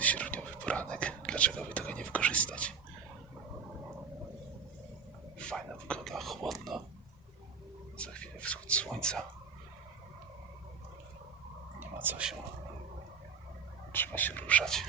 piękny sierpniowy poranek. Dlaczego by tego nie wykorzystać? Fajna wygoda, chłodno. Za chwilę wschód słońca. Nie ma co się. Trzeba się ruszać.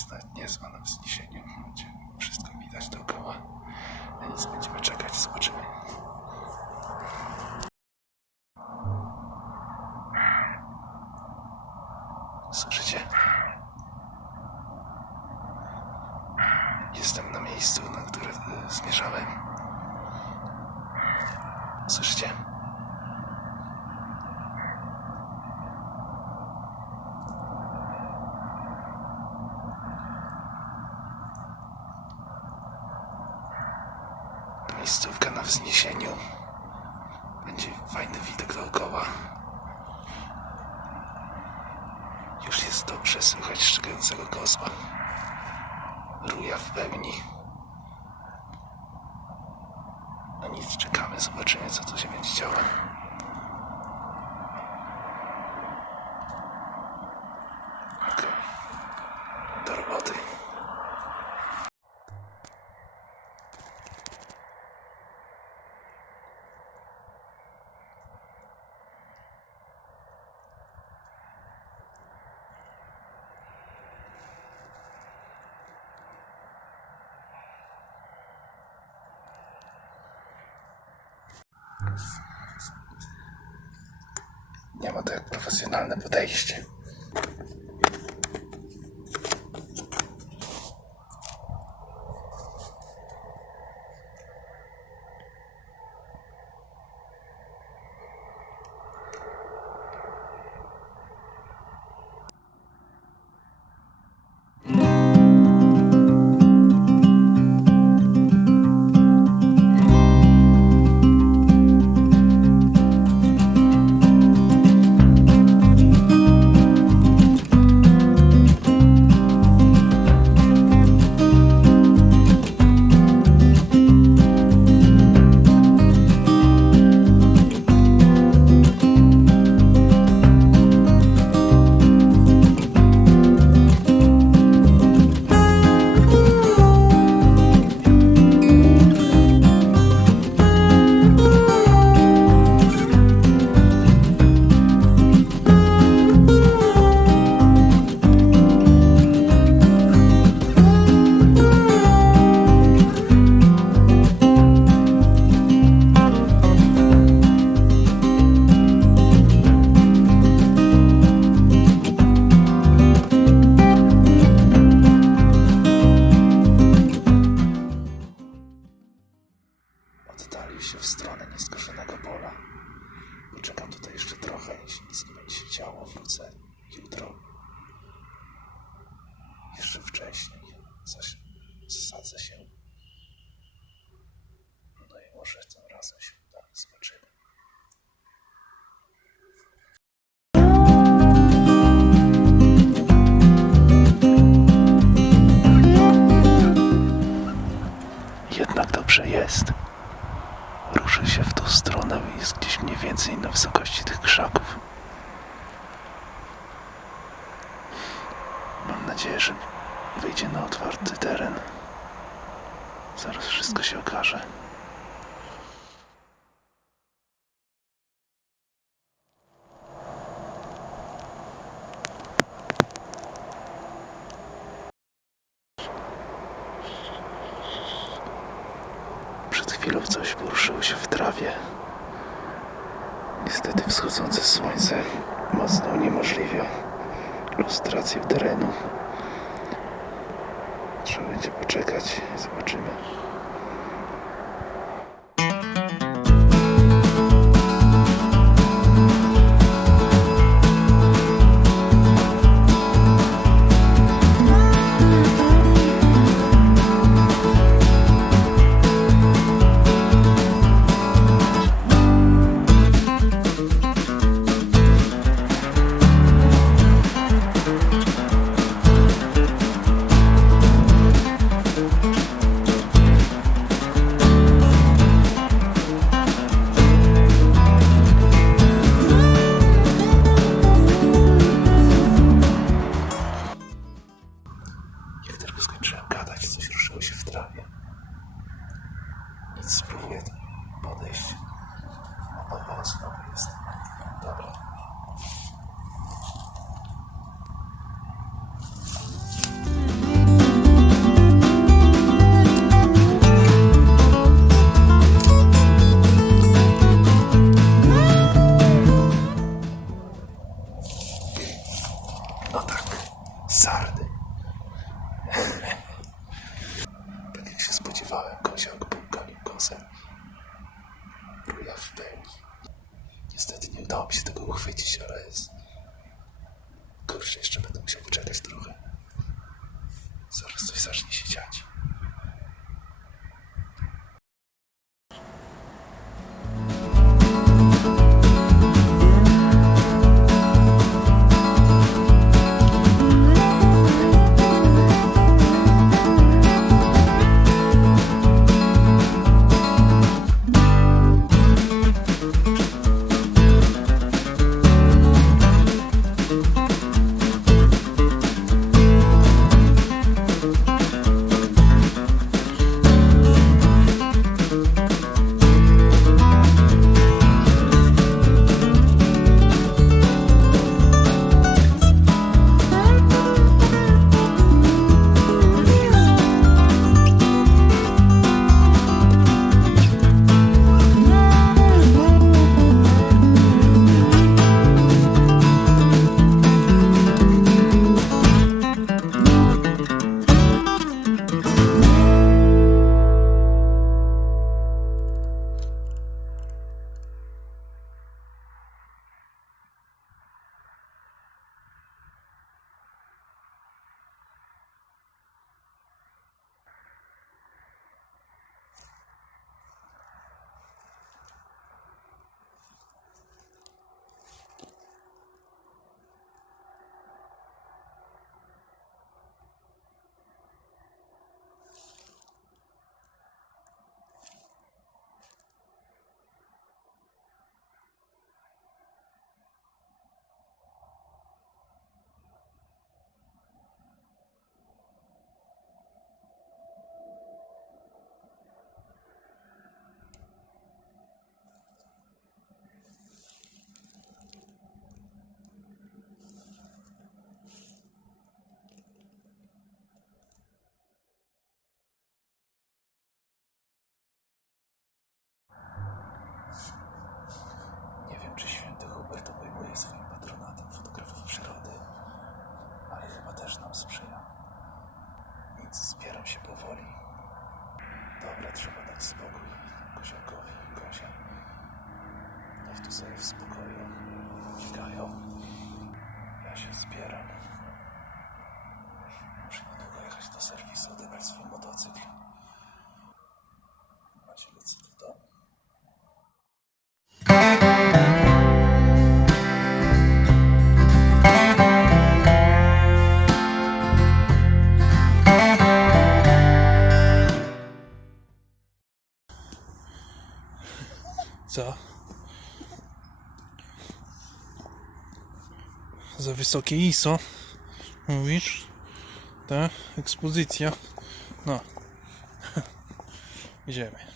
Jest nawet niezła na wzniesieniu. Będzie wszystko widać dookoła. Na nic będziemy czekać, zobaczymy. Słyszycie? Jestem na miejscu, na które e, zmierzałem. Słyszycie? Miejscówka na wzniesieniu. Będzie fajny widok dookoła. Już jest dobrze słychać szczekającego kozła. Ruja w pełni. No nic, czekamy, zobaczymy co tu się będzie działo. Nie ma to jak profesjonalne podejście. się w stronę nieskoszonego pola. Poczekam tutaj jeszcze trochę, jeśli nic nie będzie się działo, wrócę jutro. Jeszcze wcześniej zaś, zasadzę się. No i może tym razem się uda, zobaczymy. Jednak dobrze jest. Ruszy się w tą stronę i jest gdzieś mniej więcej na wysokości tych krzaków. Mam nadzieję, że wyjdzie na otwarty teren. Zaraz wszystko się okaże. Przed chwilą coś poruszyło się w trawie. Niestety wschodzące słońce mocno uniemożliwia lustrację terenu. Trzeba będzie poczekać, zobaczymy. Niestety nie udało mi się tego uchwycić, ale jest... Kurczę, jeszcze będę musiał poczekać trochę. Zaraz coś zacznie się dziać. tu sobie w spokoju biegają. Ja się zbieram. Muszę niedługo jechać do serwisu, odebrać swój motocykl. A się lecę do domu. Co? Za wysokie ISO. Mówisz? Ta ekspozycja. No. Idziemy.